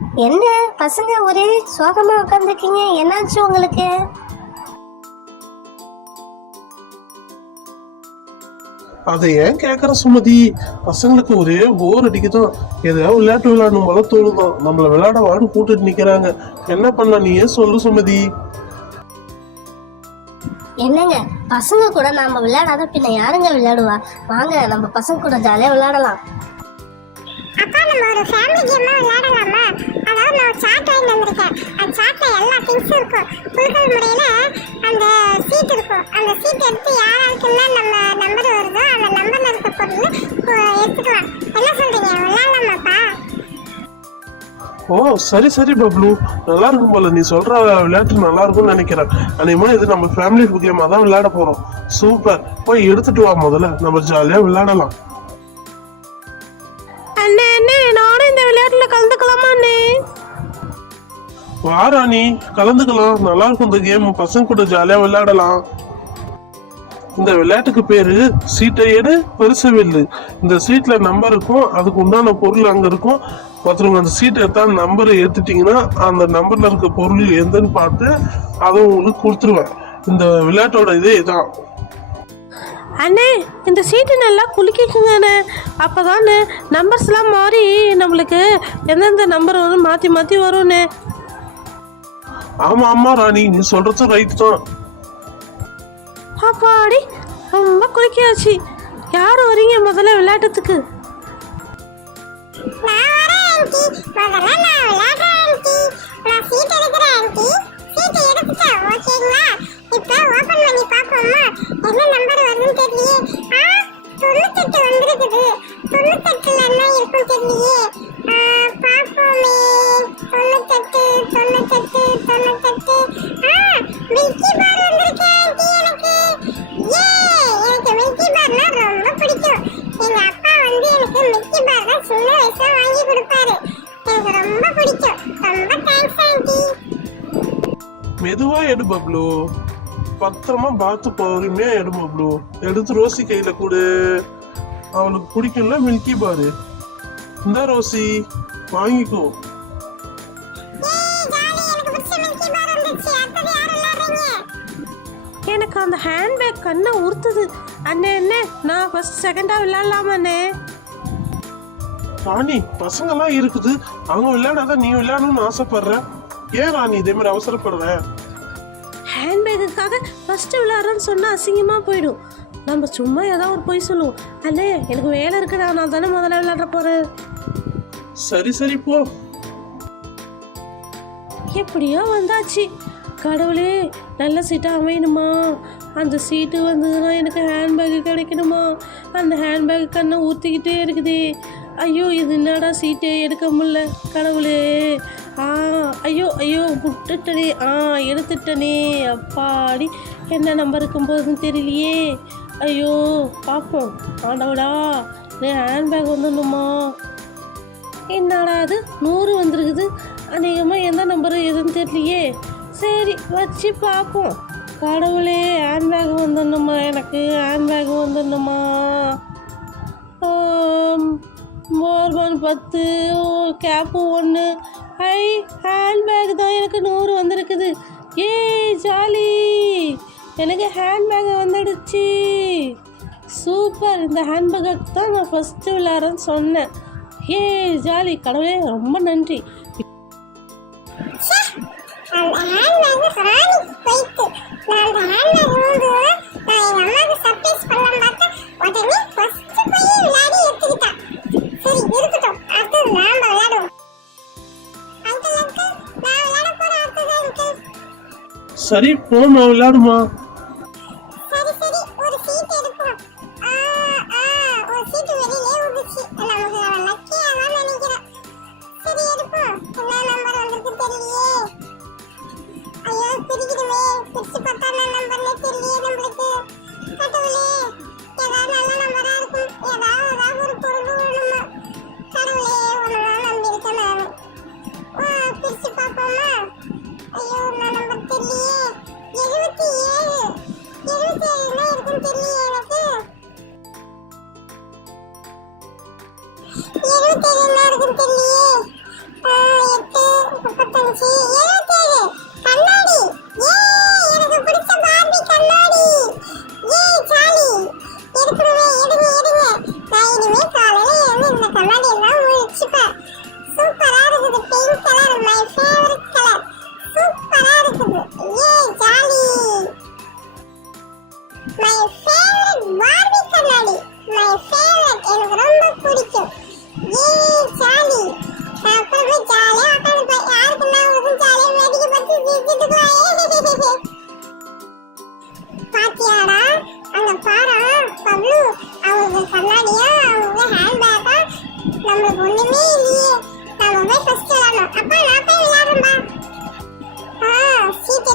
என்ன பசங்க ஒரே சோகமா உட்காந்துருக்கீங்க என்னாச்சு உங்களுக்கு? அதை ஏன் கேக்குற சுமதி? பசங்களுக்கு ஒரே போர் அடிக்குதான் ஏதாவது விளையாட்டு விளையாடணும் போல தோணுதான் நம்மள விளையாட வான்னு கூட்டிட்டு நிக்கிறாங்க. என்ன பண்ண நீயே சொல்லு சுமதி. என்னங்க பசங்க கூட நாம விளையாடாத பின்ன யாருங்க விளையாடுவா? வாங்க நம்ம பசங்க கூட ஜாலியா விளையாடலாம். நம்ம ஒரு ஃபேமிலி கேமாக விளையாடலாமா? அதாவது நான் ஒரு சாட் வாங்கி வந்திருக்கேன். அந்த சாட்டில் எல்லா திங்ஸும் இருக்கும். குழுக்கள் முறையில் அந்த சீட் இருக்கும். அந்த சீட் எடுத்து யாராருக்குன்னா நம்ம நம்பர் வருதோ அந்த நம்பர்ல இருக்க பொருள் எடுத்துக்கலாம். என்ன சொல்கிறீங்க விளையாடலாமாப்பா? ஓ சரி சரி பப்ளு. நல்லா இருக்கும் போல. நீ சொல்ற விளையாட்டு நல்லா இருக்கும்னு நினைக்கிறேன். அனிமா இது நம்ம ஃபேமிலி கேமா தான் விளையாட போறோம். சூப்பர். போய் எடுத்துட்டு வா முதல்ல. நம்ம ஜாலியா விளையாடலாம். வாராணி கலந்துக்கலாம். நல்லா இருக்கும் இந்த கேம் பசங்க கூட ஜாலியா விளையாடலாம். இந்த விளையாட்டுக்கு பேரு சீட்டை எடு பெருசு வெல்லு இந்த சீட்ல நம்பர் இருக்கும் அதுக்கு உண்டான பொருள் அங்க இருக்கும். ஒருத்தவங்க அந்த சீட்டை தான் நம்பரை ஏத்துட்டீங்கன்னா அந்த நம்பர்ல இருக்க பொருள் எந்தன்னு பார்த்து அதை உங்களுக்கு கொடுத்துருவேன். இந்த விளையாட்டோட இதே இதான். அண்ணே இந்த சீட்டு நல்லா குலுக்கிக்குங்க அண்ணே நம்பர்ஸ்லாம் மாறி நம்மளுக்கு எந்தெந்த நம்பர் வரும் மாற்றி மாற்றி வரும்ண்ணே ஆமா ஆமா ராணி நீ சொல்றது ரைட் தான். அப்பாடி ரொம்ப குலுக்கியாச்சு யார் வரீங்க முதல்ல விளையாட்டத்துக்கு? நான் வரேன் ஆன்ட்டி முதல்ல நான் விளையாடுறேன் ஆன்ட்டி நான் சீட் எடுக்கிறேன் ஆன்ட்டி சீட் எடுத்துட்டேன் ஓகேங்களா இப்போ ஓபன் பண்ணி பார்ப்போமா? என்ன நம்பர் வருதுன்னு தெரியலையே. ஆ தொண்ணூத்தெட்டு வந்திருக்குது. தொண்ணூத்தெட்டுல என்ன இருக்கும் தெரியலையே. சின்ன வயசுல வாங்கி கொடுப்பாரு. எனக்கு ரொம்ப பிடிக்கும். ரொம்ப தேங்க்ஸ் ஆன்ட்டி மெதுவா எடு பப்ளு. பத்திரமா பார்த்து பொறுமையா எடு பப்ளு. எடுத்து ரோசி கையில கொடு. அவளுக்கு பிடிக்கும்ல மில்கி பாரு இந்த ரோசி வாங்கிக்கோ. எனக்கு அந்த ஹேண்ட்பேக் கண்ணை உறுத்துது. அண்ணே அண்ணே நான் ஃபர்ஸ்ட் செகண்டாக விளையாடலாமா அண்ணே ராணி பசங்கெல்லாம் இருக்குது. அவங்க விளையாடாத நீ விளையாடணும்னு ஆசைப்படுற. ஏன் ராணி இதே மாதிரி அவசரப்படுற? ஹேண்ட்பேக்குக்காக ஃபஸ்ட்டு விளையாடுறேன்னு சொன்னால் அசிங்கமாக போயிடும். நம்ம சும்மா ஏதோ ஒரு பொய் சொல்லுவோம். அண்ணே எனக்கு வேலை இருக்குடா நான் தானே முதல்ல விளையாட போகிறேன் சரி சரி போ. எப்படியோ வந்தாச்சு. கடவுளே நல்ல சீட்டாக அமையணுமா? அந்த சீட்டு வந்ததுன்னா எனக்கு ஹேண்ட்பேக்கு கிடைக்கணுமா? அந்த ஹேண்ட்பேக் கண்ணை ஊற்றிக்கிட்டே இருக்குதே. ஐயோ இது என்னடா சீட்டே எடுக்க முடியல? கடவுளே. ஆ ஐயோ ஐயோ விட்டுட்டனே. ஆ எடுத்துட்டனே. அப்பாடி என்ன நம்பர் இருக்கும்போதுன்னு தெரியலையே. ஐயோ பார்ப்போம் ஆண்டவடா நீ ஹேண்ட்பேக் வந்துடணுமா? என்னடா அது? நூறு வந்துருக்குது. அநேகமாக எந்த நம்பரு எதுன்னு தெரியலையே. சரி வச்சு பார்ப்போம் கடவுளே ஹேண்ட்பேக் வந்துடணுமா? எனக்கு ஹேண்ட்பேக் வந்துடணுமா? மோர்பான் பத்து ஓ கேப்பு ஒன்று ஐ ஹேண்ட்பேக் தான் எனக்கு நூறு வந்திருக்குது. ஏய் ஜாலி. எனக்கு ஹேண்ட்பேக் வந்துடுச்சு. சூப்பர். இந்த ஹேண்ட்பேக்கு தான் நான் ஃபஸ்ட்டு விளையாடுறேன்னு சொன்னேன். ஏய் ஜாலி கடவுளே ரொம்ப நன்றி. அந்த ஹேண்ட்பேக் ராணி நான் நாம விளையாடுவோம் சரி போமா விளையாடுமா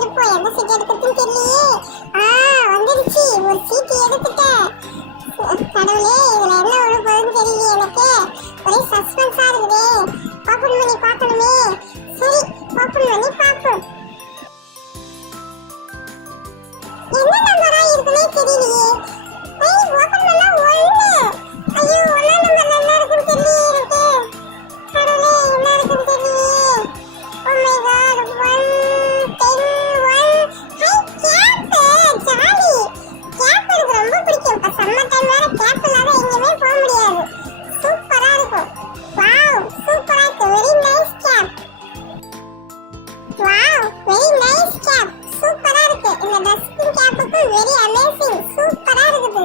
இப்போ எடுப்போம் எந்த சீட் எடுக்கிறதுன்னு தெரியலையே. ஆ வந்துருச்சு. ஒரு சீட் எடுத்துட்டேன். கடவுளே இதுல என்ன ஒண்ணு போகுதுன்னு தெரியல எனக்கு. ஒரே சஸ்பென்ஸா இருக்குதே. இருக்கு இந்த கேப்புக்கு வெரி அமேசிங் சூப்பரா இருக்குது.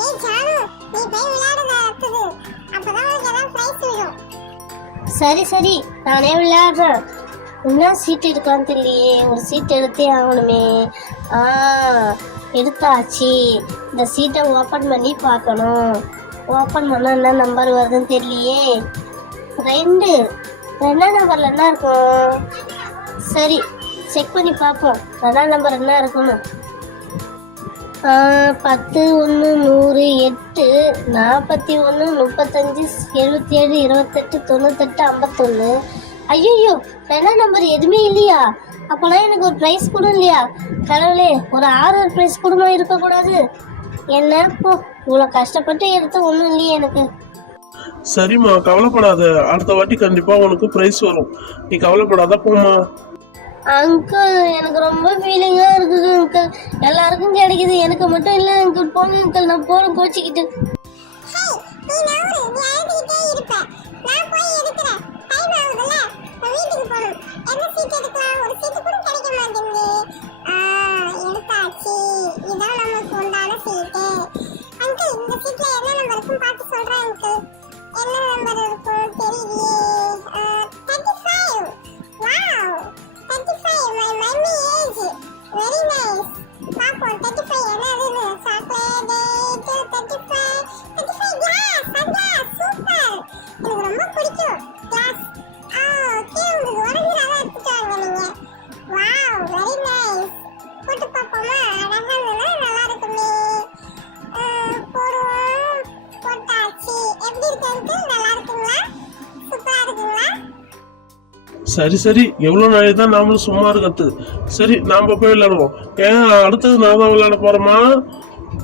ஏய் ஜானு நீ போய் விளையாடுங்க அடுத்தது. அப்பதான் உனக்கு எல்லாம் பிரைஸ் விழும் சரி சரி நானே விளையாடுறேன். என்ன சீட் எடுக்கலாம்னு தெரியலையே ஒரு சீட் எடுத்தே ஆகணுமே. ஆ எடுத்தாச்சு. இந்த சீட்டை ஓப்பன் பண்ணி பார்க்கணும். ஓப்பன் பண்ணால் என்ன நம்பர் வருதுன்னு தெரியலையே. ரெண்டு ரெண்டாம் நம்பரில் என்ன இருக்கும்? சரி செக் பண்ணி பார்ப்போம். அதான் நம்பர் என்ன இருக்குன்னு பத்து ஒன்று நூறு எட்டு நாற்பத்தி ஒன்று முப்பத்தஞ்சு எழுபத்தி ஏழு இருபத்தெட்டு தொண்ணூத்தெட்டு ஐம்பத்தொன்று ஐயோ ரெண்டாம் நம்பர் எதுவுமே இல்லையா? அப்போனா எனக்கு ஒரு ப்ரைஸ் கூட இல்லையா? கடவுளே ஒரு ஆறு ப்ரைஸ் கூடமா இருக்கக்கூடாது? என்ன? போ இவ்வளோ கஷ்டப்பட்டு எடுத்து ஒன்றும் இல்லையே எனக்கு. சரிம்மா கவலைப்படாத. அடுத்த வாட்டி கண்டிப்பாக உனக்கு ப்ரைஸ் வரும். நீ கவலைப்படாத போம்மா. அங்கிள் எனக்கு ரொம்ப ஃபீலிங்காக இருக்குது அங்கிள் எல்லாருக்கும் கிடைக்குது. எனக்கு மட்டும் இல்லை அங்கிள் போங்க அங்கிள் நான் போகிறேன் கோச்சிக்கிட்டு. என்ன நம்பர் சரி சரி. எவ்வளோ நாளை தான் நாமளும் சும்மா இருக்கிறது. சரி நாம் போய் விளையாடுவோம். ஏன் அடுத்தது நான் தான் விளையாட போகிறோமா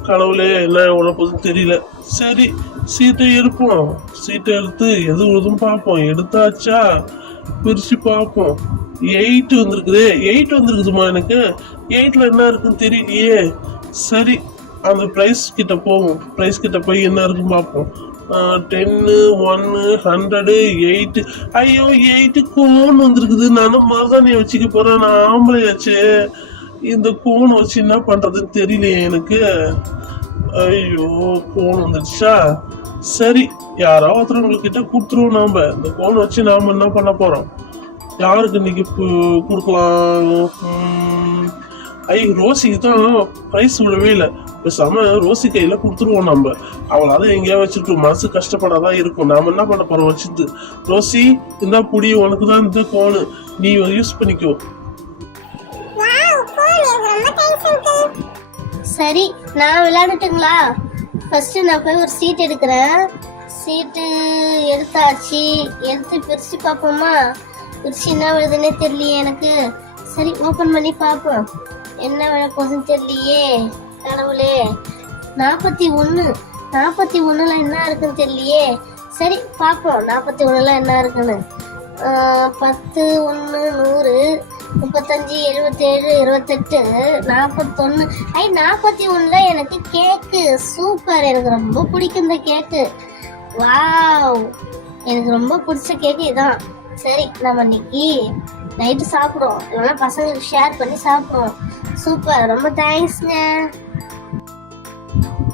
கடவுளே என்ன உனக்கு தெரியல. சரி சீட்டை எடுப்போம். சீட்டை எடுத்து எது உழுதும் பார்ப்போம். எடுத்தாச்சா? பிரித்து பார்ப்போம். எயிட் வந்திருக்குது. எயிட் வந்திருக்குதுமா எனக்கு? எயிட்டில் என்ன இருக்குன்னு தெரியலையே. சரி அந்த ப்ரைஸ் கிட்ட போவோம். ப்ரைஸ் கிட்ட போய் என்ன இருக்குன்னு பார்ப்போம். டென்னு ஒன்னு ஹண்ட்ரடு எயிட்டு. ஐயோ எயிட்டு கோன் வந்துருக்குது. நானும் மருதாணியை வச்சுக்க போறேன். நான் ஆம்பளையாச்சு. இந்த கோன் வச்சு என்ன பண்றதுன்னு தெரியலையே எனக்கு. ஐயோ கோன் வந்துடுச்சா? சரி யாராவது ஒருத்தர் கொடுத்துருவோம் நாம. இந்த கோன் வச்சு நாம என்ன பண்ண போறோம்? யாருக்கு இன்னைக்கு கொடுக்கலாம்? ஐ ரோசிக்கு தான் ப்ரைஸ் விடவே இல்லை. பேசாம ரோசி கையில கொடுத்துருவோம் நம்ம. அவளால எங்கேயா வச்சுட்டு மனசு கஷ்டப்படாதான் இருக்கும். நாம என்ன பண்ண போறோம்? வச்சுட்டு. ரோசி இந்த புடி உனக்கு தான் இந்த கோனு நீ யூஸ் பண்ணிக்கோ. சரி நான் விளையாடட்டுங்களா? ஃபர்ஸ்ட் நான் போய் ஒரு சீட் எடுக்கிறேன். சீட்டு எடுத்தாச்சு. எடுத்து பிரிச்சு பார்ப்போமா? பிரிச்சு என்ன விழுதுன்னே தெரியலையே எனக்கு. சரி ஓப்பன் பண்ணி பார்ப்போம். என்ன விழ தெரியலையே கடவுளே. நாற்பத்தி ஒன்று நாற்பத்தி ஒன்றில் என்ன இருக்குன்னு தெரியலையே. சரி பார்ப்போம் நாற்பத்தி ஒன்றில் என்ன இருக்குன்னு. பத்து ஒன்று நூறு முப்பத்தஞ்சு எழுபத்தேழு இருபத்தெட்டு நாற்பத்தொன்று ஐ நாற்பத்தி ஒன்றில் எனக்கு கேக்கு. சூப்பர் எனக்கு ரொம்ப பிடிக்கும் இந்த கேக்கு. வாவ். எனக்கு ரொம்ப பிடிச்ச கேக்கு இதான். சரி நம்ம இன்னைக்கு நைட்டு சாப்பிடுவோம். இல்லைன்னா பசங்களுக்கு ஷேர் பண்ணி சாப்பிடுவோம். சூப்பர். ரொம்ப தேங்க்ஸ்ங்க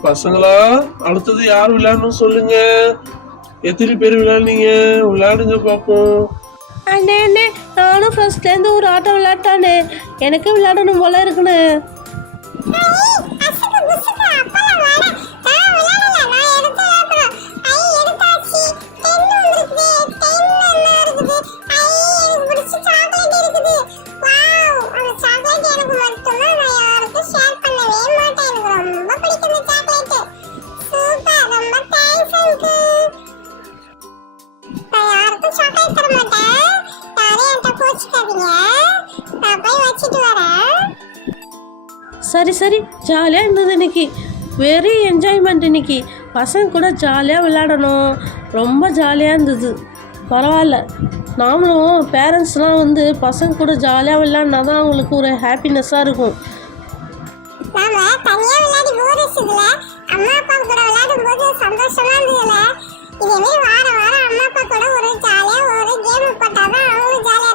பசங்களா அடுத்தது யார் விளையாடணும் சொல்லுங்க. எத்தனை பேர் விளையாடுனீங்க? விளையாடுங்க பாப்போம். அண்ணே அண்ணே நானும் ஃபர்ஸ்ட்லேருந்து ஒரு ஆட்டம் விளையாட்டானே எனக்கு விளையாடணும் போல இருக்குண்ணே. சரி சரி ஜாலியாக இருந்தது இன்னைக்கு. வெரி என்ஜாய்மெண்ட் இன்னைக்கு. பசங்க கூட ஜாலியாக விளையாடணும். ரொம்ப ஜாலியாக இருந்தது. பரவாயில்ல. நாமளும் பேரண்ட்ஸ்லாம் வந்து பசங்க கூட ஜாலியாக விளையாடினா தான் அவங்களுக்கு ஒரு ஹாப்பினஸ்ஸாக இருக்கும். நாம தனியாக விளையாடி போர் அடிச்சதுல அம்மா அப்பா கூட விளையாடும் போது சந்தோஷமா வாரம் வாரம் அம்மா அப்பா கூட ஒரு ஜாலியாக ஒரு கேம் போட்டால் தான் அவங்களும் ஜாலியாக